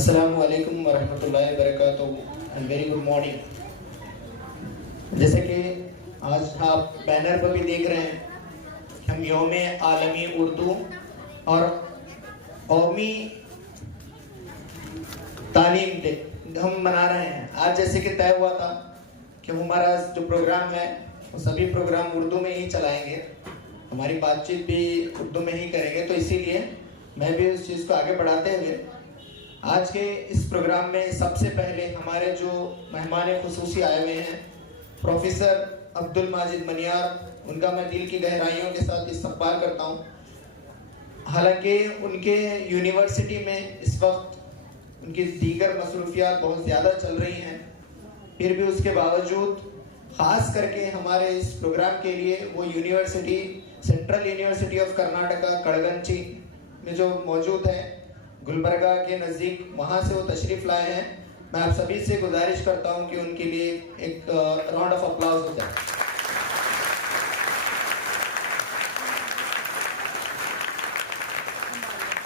अस्सलामु अलैकुम वरहमतुल्लाहि वबरकातुहू एंड वेरी गुड मॉर्निंग। जैसे कि आज आप बैनर पर भी देख रहे हैं, हम यौम आलमी उर्दू और कौमी तालीम हम मना रहे हैं। आज जैसे कि तय हुआ था कि हमारा जो प्रोग्राम है वो सभी प्रोग्राम उर्दू में ही चलाएंगे, हमारी बातचीत भी उर्दू में ही करेंगे, तो इसीलिए मैं भी उस चीज़ को आगे बढ़ाते हुए आज के इस प्रोग्राम में सबसे पहले हमारे जो मेहमान खुसूसी आए हुए हैं प्रोफेसर अब्दुल माजिद मनियार, उनका मैं दिल की गहराइयों के साथ इस्तकबाल करता हूँ। हालांकि उनके यूनिवर्सिटी में इस वक्त उनकी दीगर मसरूफियात बहुत ज़्यादा चल रही हैं, फिर भी उसके बावजूद ख़ास करके हमारे इस प्रोग्राम के लिए वो university central university of Karnataka Kadaganchi में जो मौजूद है गुलबर्गा के नज़दीक, वहाँ से वो तशरीफ़ लाए हैं। मैं आप सभी से गुजारिश करता हूँ कि उनके लिए एक राउंड ऑफ अप्लॉज हो जाए।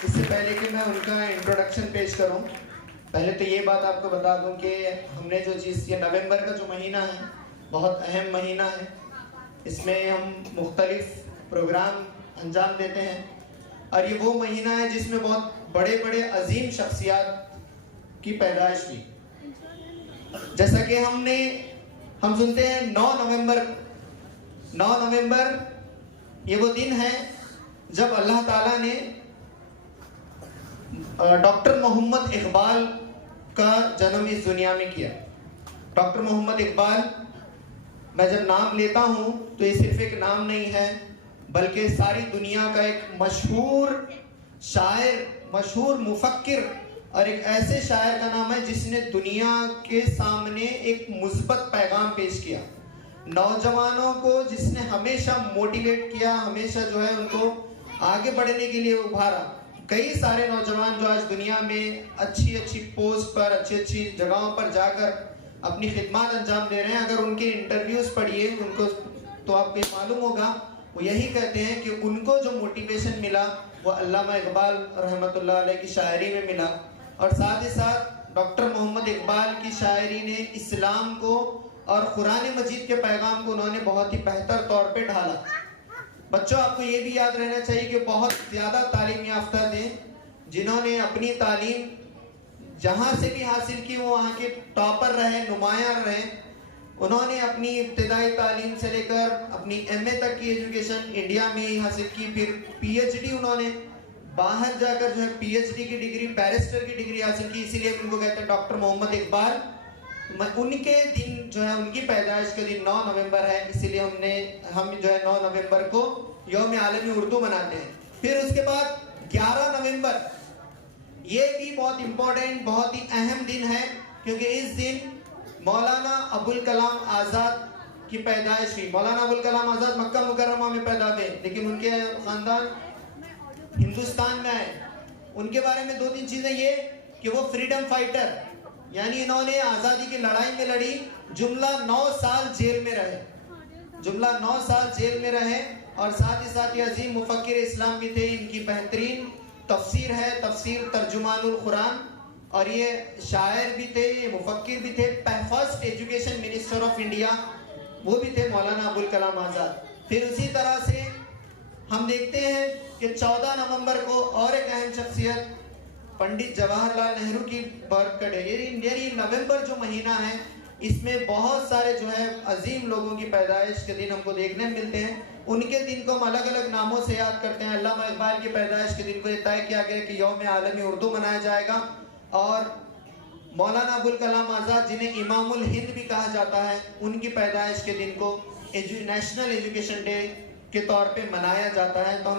इससे पहले कि मैं उनका इंट्रोडक्शन पेश करूँ, पहले तो ये बात आपको बता दूँ कि हमने जो चीज़, ये नवंबर का जो महीना है बहुत अहम महीना है, इसमें हम मुख्तलिफ प्रोग्राम अंजाम देते हैं और ये वो महीना है जिसमें बहुत बड़े बड़े अजीम शख्सियात की पैदाइश हुई। जैसा कि हम सुनते हैं 9 नवंबर ये वो दिन है जब अल्लाह ताला ने डॉक्टर मोहम्मद इकबाल का जन्म इस दुनिया में किया। डॉक्टर मोहम्मद इकबाल, मैं जब नाम लेता हूँ तो ये सिर्फ एक नाम नहीं है, बल्कि सारी दुनिया का एक मशहूर शायर, मशहूर मुफक्किर और एक ऐसे शायर का नाम है जिसने दुनिया के सामने एक मुस्बत पैगाम पेश किया, नौजवानों को जिसने हमेशा मोटिवेट किया, हमेशा जो है उनको आगे बढ़ने के लिए उभारा। कई सारे नौजवान जो आज दुनिया में अच्छी अच्छी पोस्ट पर, अच्छी अच्छी जगहों पर जाकर अपनी खिदमत अंजाम दे रहे हैं। अगर उनके इंटरव्यूज़ पढ़िए उनको तो आपको मालूम होगा, वो यही कहते हैं कि उनको जो मोटिवेशन मिला वो अल्लामा इकबाल रहमतुल्लाह अलैह की शायरी में मिला, और साथ ही साथ डॉक्टर मोहम्मद इकबाल की शायरी ने इस्लाम को और कुरान मजीद के पैगाम को उन्होंने बहुत ही बेहतर तौर पे ढाला। बच्चों, आपको ये भी याद रहना चाहिए कि बहुत ज़्यादा तालीम याफ्ता थे जिन्होंने अपनी तालीम जहाँ से भी हासिल की वो वहाँ के टॉपर रहे, नुमायाँ रहे। उन्होंने अपनी इब्तिदाई तालीम से लेकर अपनी एमए तक की एजुकेशन इंडिया में ही हासिल की, फिर पीएचडी उन्होंने बाहर जाकर जो है पीएचडी की डिग्री, बैरिस्टर की डिग्री हासिल की। इसीलिए उनको कहते हैं डॉक्टर मोहम्मद इकबाल। उनके दिन जो है, उनकी पैदाइश के दिन 9 नवंबर है, इसीलिए हम जो है 9 नवंबर को यौम आलमी उर्दू मनाते हैं। फिर उसके बाद 11 नवंबर, ये भी बहुत इम्पोर्टेंट, बहुत ही अहम दिन है, क्योंकि इस दिन मौलाना अबुल कलाम आज़ाद की पैदाइश हुई। मौलाना अबुल कलाम आज़ाद मक्का मुकर्रमा में पैदा हुए, लेकिन उनके ख़ानदान हिंदुस्तान में आए। उनके बारे में 2-3 चीज़ें ये कि वो फ्रीडम फाइटर, यानी इन्होंने आज़ादी की लड़ाई में लड़ी, जुमला 9 साल जेल में रहे, जुमला 9 साल जेल में रहे, और साथ ही साथ ये अजीम मुफक्किर इस्लाम भी थे। इनकी बेहतरीन तफसीर है, तफसीर तर्जुमानुल कुरान, और ये शायर भी थे, ये मुफक्किर भी थे। First education minister of India वो भी थे मौलाना अबुल कलाम आज़ाद। फिर उसी तरह से हम देखते हैं कि 14 नवंबर को और एक अहम शख्सियत पंडित जवाहरलाल नेहरू की बर्थडे। ये नवंबर जो महीना है इसमें बहुत सारे जो है अजीम लोगों की पैदाइश के दिन हमको देखने मिलते हैं। उनके दिन को हम अलग अलग नामों से याद करते हैं। अल्लामा इकबाल की पैदाइश के दिन को तय किया गया कि यौम आलमी उर्दू मनाया जाएगा, और मौलाना अबुल कलाम आज़ाद, जिन्हें इमामुल हिंद भी कहा जाता है, उनकी पैदाइश के दिन को नेशनल एजुकेशन डे के तौर पे मनाया जाता है। तो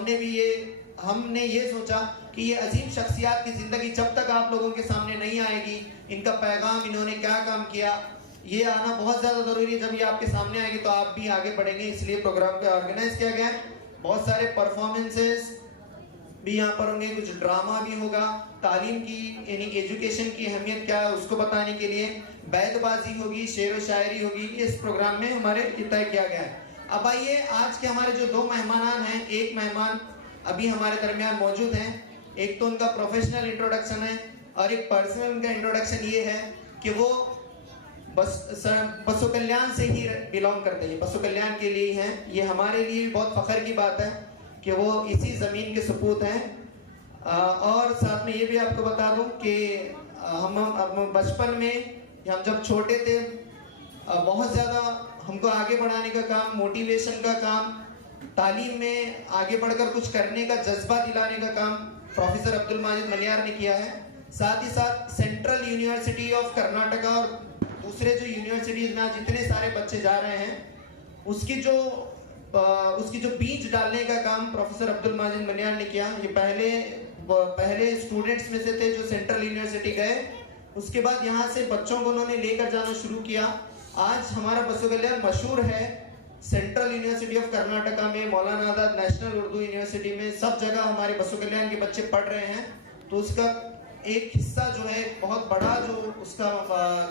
हमने ये सोचा कि ये अजीम शख्सियात की ज़िंदगी जब तक आप लोगों के सामने नहीं आएगी, इनका पैगाम, इन्होंने क्या काम किया, ये आना बहुत ज़्यादा ज़रूरी है। जब ये आपके सामने आएगी तो आप भी आगे बढ़ेंगे, इसलिए प्रोग्राम को ऑर्गेनाइज किया गया है। बहुत सारे परफॉर्मेंसेस भी यहाँ पर होंगे, कुछ ड्रामा भी होगा, तालीम की यानी एजुकेशन की अहमियत क्या है उसको बताने के लिए बैतबाजी होगी, शेर व शायरी होगी। इस प्रोग्राम में हमारे तय किया गया है। अब आइए, आज के हमारे जो 2 मेहमान हैं, एक मेहमान अभी हमारे दरमियान मौजूद हैं, एक तो उनका प्रोफेशनल इंट्रोडक्शन है और एक पर्सनल उनका इंट्रोडक्शन ये है कि वो बसु कल्याण से ही बिलोंग करते हैं, बसु कल्याण के लिए ही हैं। ये हमारे लिए भी बहुत फख्र की बात है कि वो इसी ज़मीन के सपूत हैं। और साथ में ये भी आपको बता दूं कि हम बचपन में, हम जब छोटे थे, बहुत ज़्यादा हमको आगे बढ़ाने का काम, मोटिवेशन का काम, तालीम में आगे बढ़कर कुछ करने का जज्बा दिलाने का काम प्रोफेसर अब्दुल माजिद मनियार ने किया है। साथ ही साथ सेंट्रल यूनिवर्सिटी ऑफ कर्नाटका और दूसरे जो यूनिवर्सिटीज़ में आज जितने सारे बच्चे जा रहे हैं, उसकी जो बीज डालने का काम प्रोफेसर अब्दुल माजिद मनियार ने किया। ये पहले स्टूडेंट्स में से थे जो सेंट्रल यूनिवर्सिटी गए, उसके बाद यहाँ से बच्चों को उन्होंने लेकर जाना शुरू किया। आज हमारा बसु कल्याण मशहूर है सेंट्रल यूनिवर्सिटी ऑफ कर्नाटका में, मौलाना आजाद नेशनल उर्दू यूनिवर्सिटी में, सब जगह हमारे बसु कल्याण के बच्चे पढ़ रहे हैं। तो उसका एक हिस्सा जो है, बहुत बड़ा जो उसका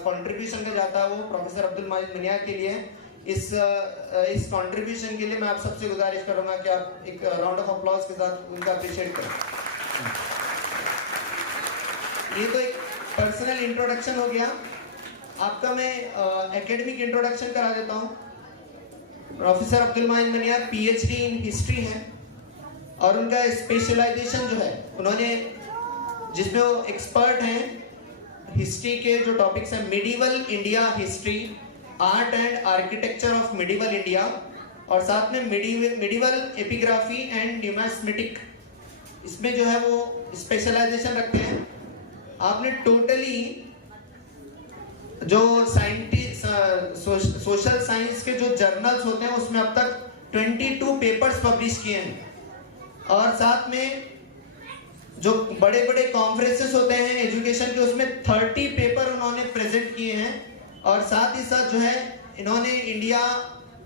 कंट्रीब्यूशन का जाता है, वो प्रोफेसर अब्दुल माजिद मनियार के लिए। इस कंट्रीब्यूशन के लिए मैं आप सबसे गुजारिश करूंगा कि आप एक राउंड ऑफ अप्लॉज के साथ उनका अप्रिशिएट करें। ये तो एक पर्सनल इंट्रोडक्शन हो गया। आपका मैं एकेडमिक इंट्रोडक्शन करा देता हूँ। Professor Abdul Majid Maniyar PhD in history हैं और उनका स्पेशलाइजेशन जो है, उन्होंने जिसमें वो एक्सपर्ट हैं हिस्ट्री के जो टॉपिक्स हैं, medieval India history, art and architecture of medieval India, और साथ में मिडीवल एपिग्राफी एंड न्यूमिस्मेटिक, इसमें जो है वो स्पेशलाइजेशन रखते हैं। आपने टोटली जो सोशल साइंस के जो जर्नल्स होते हैं उसमें अब तक 22 पेपर्स पब्लिश किए हैं, और साथ में जो बड़े बड़े कॉन्फ्रेंसेस होते हैं एजुकेशन के, उसमें 30 पेपर उन्होंने प्रेजेंट किए हैं। और साथ ही साथ जो है इन्होंने इंडिया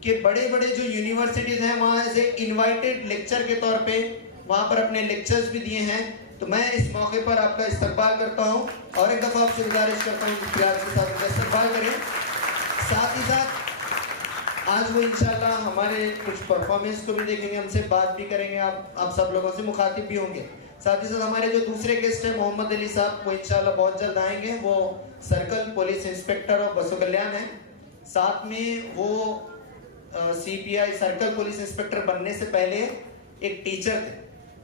के बड़े बड़े जो यूनिवर्सिटीज़ हैं वहाँ से इनवाइटेड लेक्चर के तौर पे वहाँ पर अपने लेक्चर्स भी दिए हैं। तो मैं इस मौके पर आपका इस्तकबाल करता हूँ और एक दफ़ा आपसे गुजारिश करता हूँ कि प्यार के साथ इस्तकबाल करें। साथ ही साथ आज वो इंशाल्लाह हमारे कुछ परफॉर्मेंस को भी देखेंगे, हमसे बात भी करेंगे, आप सब लोगों से मुखातिब भी होंगे। साथ ही साथ हमारे जो दूसरे गेस्ट हैं मोहम्मद अली साहब, वो इंशाल्लाह बहुत जल्द आएंगे। वो circle police inspector of Basu Kalyan है। साथ में वो सीपीआई सर्कल पुलिस इंस्पेक्टर बनने से पहले एक टीचर थे,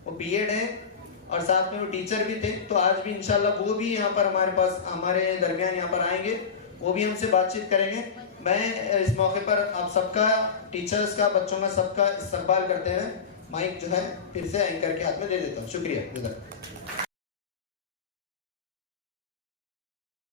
वो बीएड है और साथ में वो टीचर भी थे। तो आज भी इंशाल्लाह वो भी यहाँ पर हमारे पास, हमारे दरमियान यहाँ पर आएंगे, वो भी हमसे बातचीत करेंगे। मैं इस मौके पर आप सबका, टीचर्स का, बच्चों का, सबका इस्तकबाल करते हुए माइक जो है फिर से एंकर के हाथ में दे देता हूँ। शुक्रिया।